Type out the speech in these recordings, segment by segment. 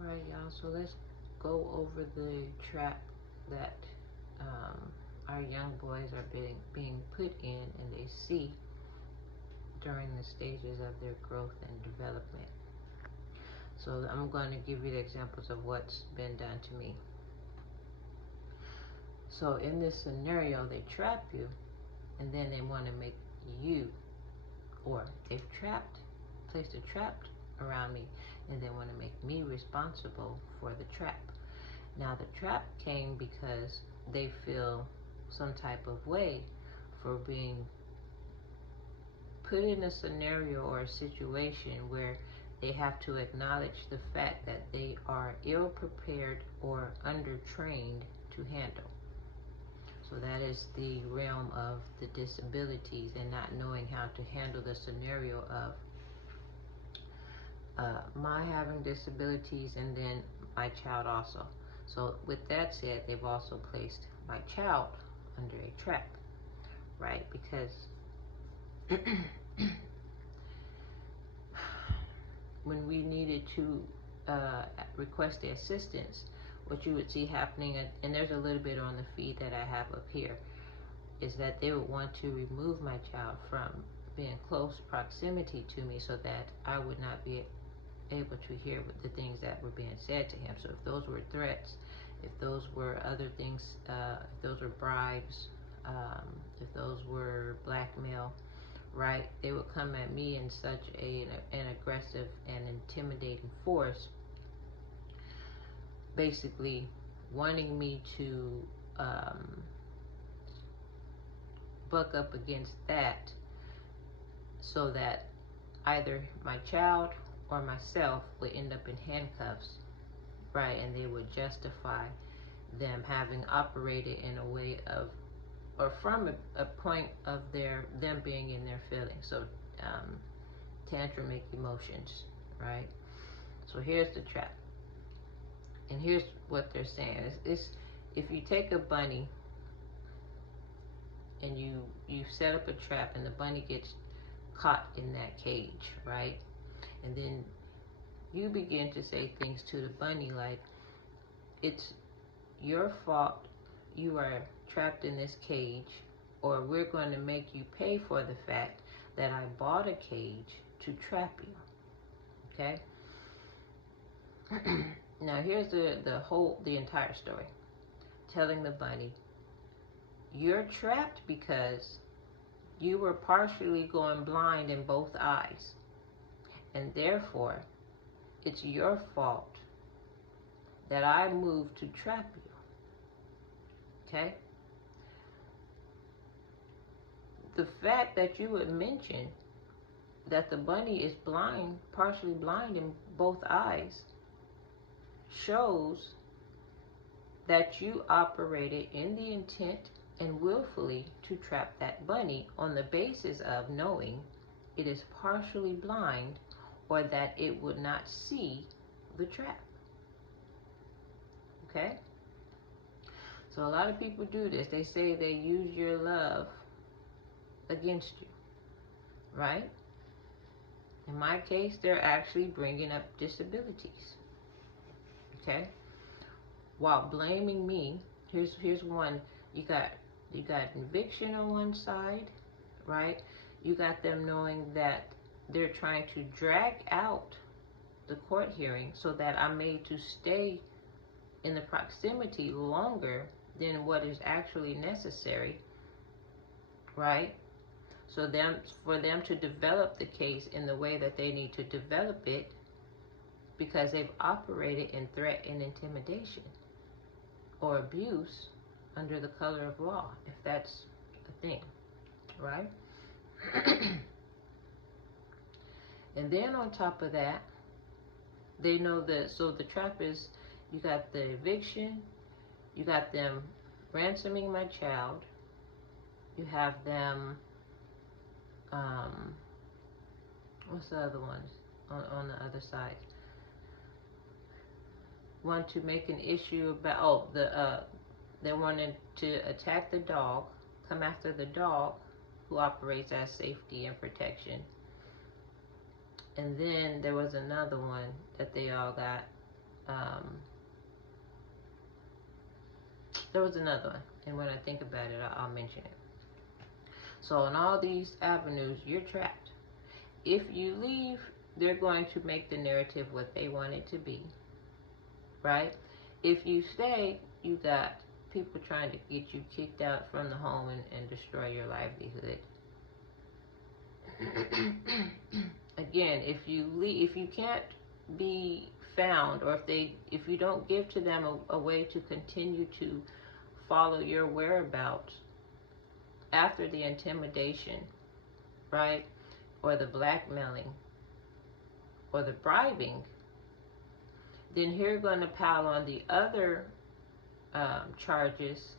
Alright, y'all, so let's go over the trap that our young boys are being put in and they see during the stages of their growth and development. So I'm going to give you the examples of what's been done to me. So in this scenario, they trap you and then they want to make you, or they've placed a trap around me and they want to make me responsible for the trap. Now the trap came because they feel some type of way for being put in a scenario or a situation where they have to acknowledge the fact that they are ill prepared or undertrained to handle. So that is the realm of the disabilities and not knowing how to handle the scenario of my having disabilities and then my child also. So with that said, they've also placed my child under a trap, right? Because when we needed to request the assistance, what you would see happening, and there's a little bit on the feed that I have up here, is that they would want to remove my child from being close proximity to me so that I would not be able to hear the things that were being said to him. So if those were threats, if those were other things, if those were bribes, if those were blackmail, right, they would come at me in such an aggressive and intimidating force, basically wanting me to buck up against that so that either my child or myself would end up in handcuffs, right? And they would justify them having operated in a way of, or from a point of them being in their feelings. So tantramic emotions, right? So here's the trap. And here's what they're saying. It's if you take a bunny and you set up a trap and the bunny gets caught in that cage, right? And then you begin to say things to the bunny like, it's your fault you are trapped in this cage, or we're going to make you pay for the fact that I bought a cage to trap you. Okay? Now here's the entire story. Telling the bunny, you're trapped because you were partially going blind in both eyes, and therefore it's your fault that I moved to trap you. Okay? The fact that you would mention that the bunny is blind, partially blind in both eyes, shows that you operated in the intent and willfully to trap that bunny on the basis of knowing it is partially blind or that it would not see the trap. Okay? So a lot of people do this. They say they use your love against you, right? In my case, they're actually bringing up disabilities, okay? While blaming me, here's one. You got eviction on one side, right? You got them knowing that they're trying to drag out the court hearing so that I'm made to stay in the proximity longer than what is actually necessary, right? So for them to develop the case in the way that they need to develop it, because they've operated in threat and intimidation or abuse under the color of law, if that's a thing, right? And then on top of that, they know that, so the trap is, you got the eviction, you got them ransoming my child, you have them, what's the other ones on the other side? Want to make an issue about, they wanted to attack the dog, come after the dog who operates as safety and protection. And then there was another one that they all got Um, there was another one, and when I think about it, I'll mention it. So on all these avenues, you're trapped. If you leave, they're going to make the narrative what they want it to be, right? If you stay, you got people trying to get you kicked out from the home and destroy your livelihood. Again, if you leave, if you can't be found, or if you don't give to them a way to continue to follow your whereabouts after the intimidation, right, or the blackmailing, or the bribing, then you're going to pile on the other charges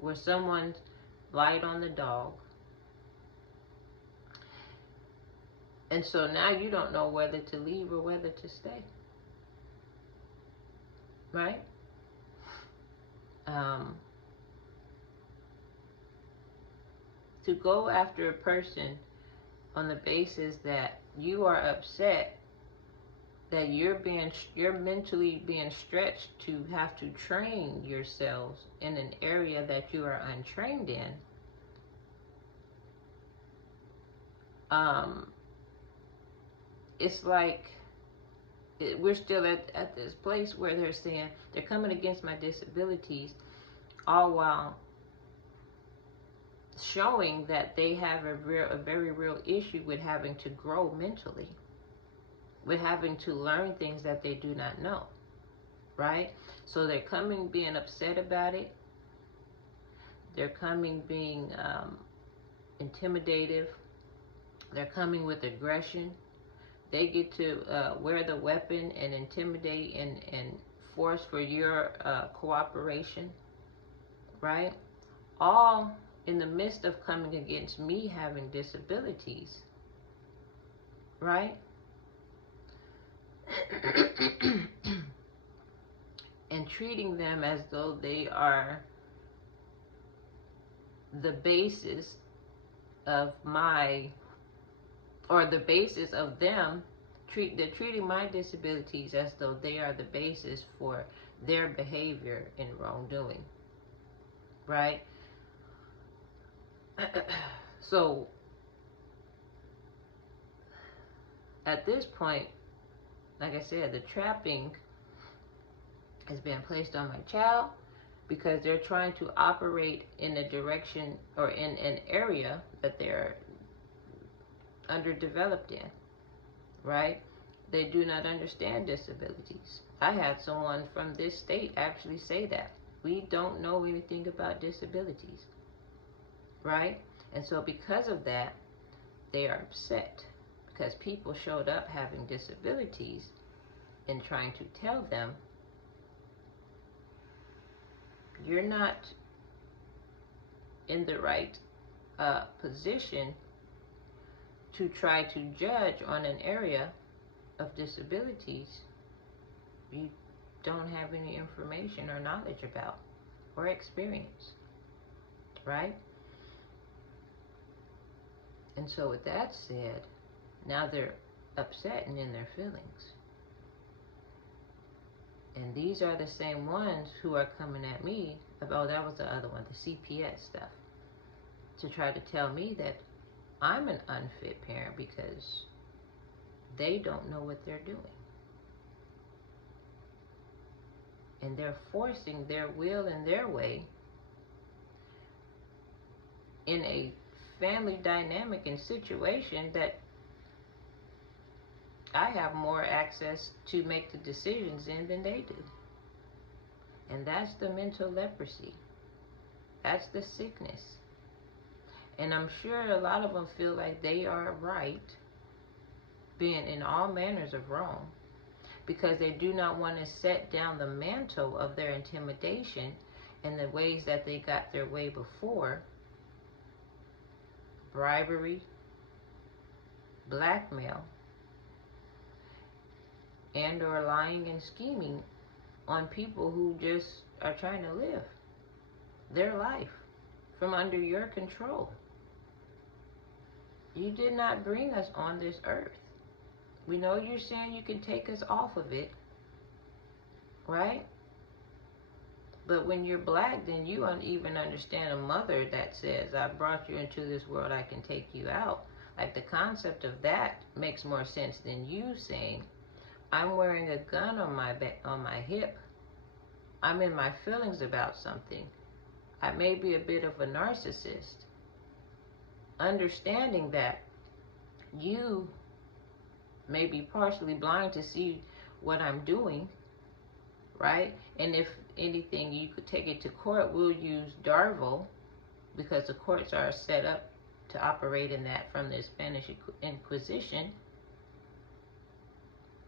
where someone lied on the dog. And so now you don't know whether to leave or whether to stay. Right? To go after a person on the basis that you are upset that you're mentally being stretched to have to train yourselves in an area that you are untrained in, it's like we're still at this place where they're saying they're coming against my disabilities, all while showing that they have a very real issue with having to grow mentally, with having to learn things that they do not know, right? So they're coming being upset about it. They're coming being intimidative. They're coming with aggression. They get to wear the weapon and intimidate and force for your cooperation, right? All in the midst of coming against me having disabilities, right? And treating them as though they are the basis of the basis of them. They're treating my disabilities as though they are the basis for their behavior in wrongdoing, right? So at this point, like I said, the trapping has been placed on my child because they're trying to operate in a direction or in an area that they're underdeveloped in, right? They do not understand disabilities. I had someone from this state actually say that. We don't know anything about disabilities, right? And so because of that, they are upset because people showed up having disabilities and trying to tell them, you're not in the right position to try to judge on an area of disabilities you don't have any information or knowledge about or experience, right? And so with that said, now they're upset and in their feelings. And these are the same ones who are coming at me about, that was the other one, the CPS stuff, to try to tell me that I'm an unfit parent because they don't know what they're doing. And they're forcing their will and their way in a family dynamic and situation that I have more access to make the decisions in than they do. And that's the mental leprosy. That's the sickness. And I'm sure a lot of them feel like they are right, being in all manners of wrong, because they do not want to set down the mantle of their intimidation and the ways that they got their way before. Bribery, blackmail, and or lying and scheming on people who just are trying to live their life from under your control. You did not bring us on this earth. We know you're saying you can take us off of it, right? But when you're black, then you don't even understand a mother that says, I brought you into this world, I can take you out. Like, the concept of that makes more sense than you saying, I'm wearing a gun on my hip. I'm in my feelings about something. I may be a bit of a narcissist. Understanding that you may be partially blind to see what I'm doing, right? And if anything, you could take it to court. We'll use Darvo, because the courts are set up to operate in that from the Spanish Inquisition,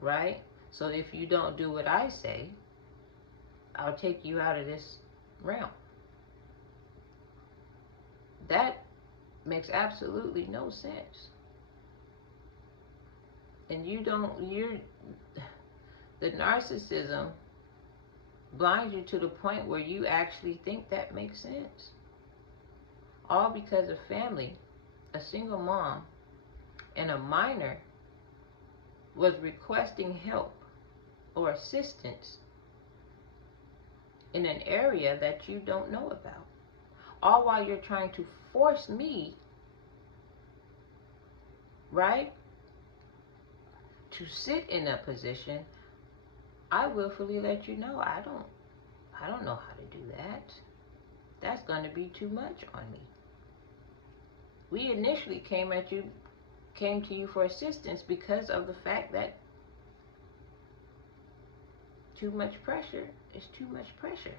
right? So if you don't do what I say, I'll take you out of this realm. That makes absolutely no sense. And the narcissism blinds you to the point where you actually think that makes sense. All because a family, a single mom, and a minor was requesting help or assistance in an area that you don't know about. All while you're trying to force me, right, to sit in a position. I willfully let you know, I don't know how to do that. That's going to be too much on me. We initially came to you for assistance because of the fact that too much pressure is too much pressure.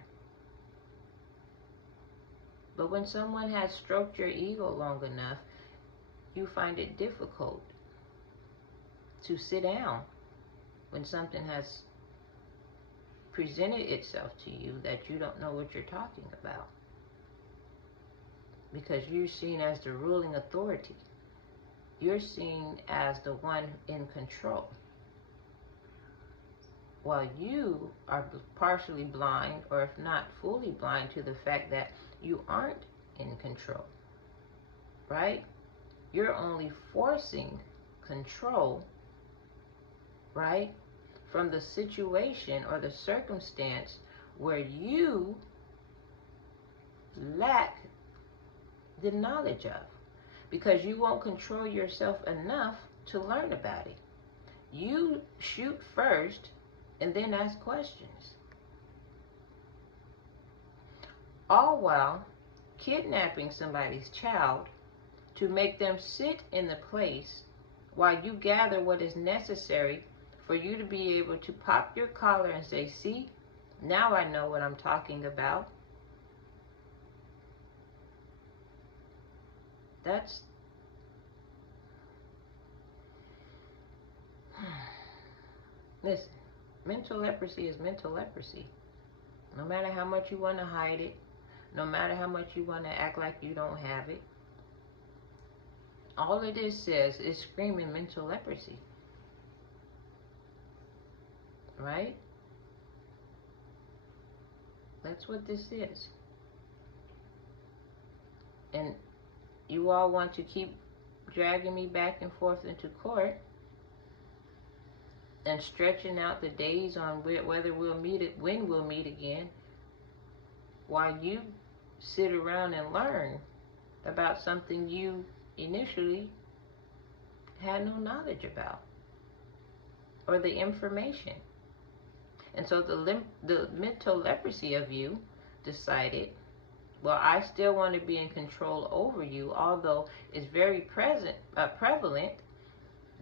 But when someone has stroked your ego long enough, you find it difficult to sit down when something has presented itself to you that you don't know what you're talking about. Because you're seen as the ruling authority. You're seen as the one in control. While you are partially blind, or if not fully blind, to the fact that you aren't in control, right? You're only forcing control, right, from the situation or the circumstance where you lack the knowledge of, because you won't control yourself enough to learn about it. You shoot first and then ask questions. All while kidnapping somebody's child to make them sit in the place while you gather what is necessary for you to be able to pop your collar and say, see, now I know what I'm talking about. That's listen, mental leprosy is mental leprosy. No matter how much you want to hide it, no matter how much you want to act like you don't have it, all of this says is screaming mental leprosy. Right? That's what this is. And you all want to keep dragging me back and forth into court and stretching out the days on whether we'll meet, when we'll meet again, while you sit around and learn about something you initially had no knowledge about, or the information. And so the mental leprosy of you decided, well, I still want to be in control over you, although it's very prevalent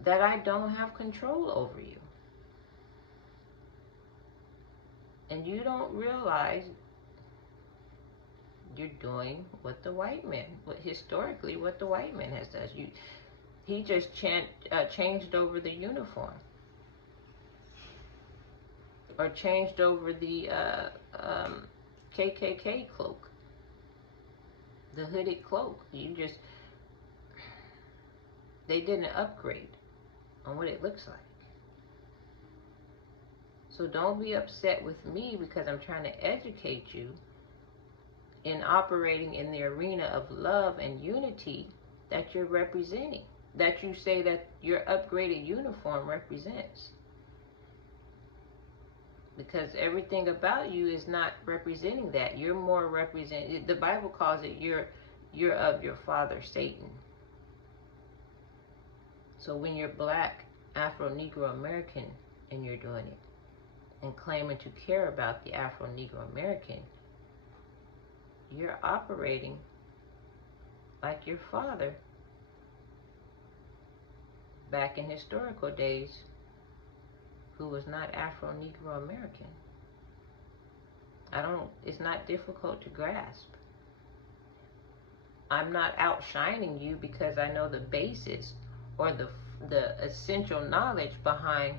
that I don't have control over you. And you don't realize you're doing what the white man, historically what the white man has done. He just changed over the uniform, or changed over the KKK cloak, the hooded cloak. They didn't upgrade on what it looks like. So don't be upset with me because I'm trying to educate you in operating in the arena of love and unity that you're representing, that you say that your upgraded uniform represents. because everything about you is not representing that. You're more representing, the Bible calls it, you're of your father Satan. So when you're black, Afro-Negro American, and you're doing it and claiming to care about the Afro-Negro American, you're operating like your father back in historical days, who was not Afro-Negro American. It's not difficult to grasp. I'm not outshining you because I know the basis or the essential knowledge behind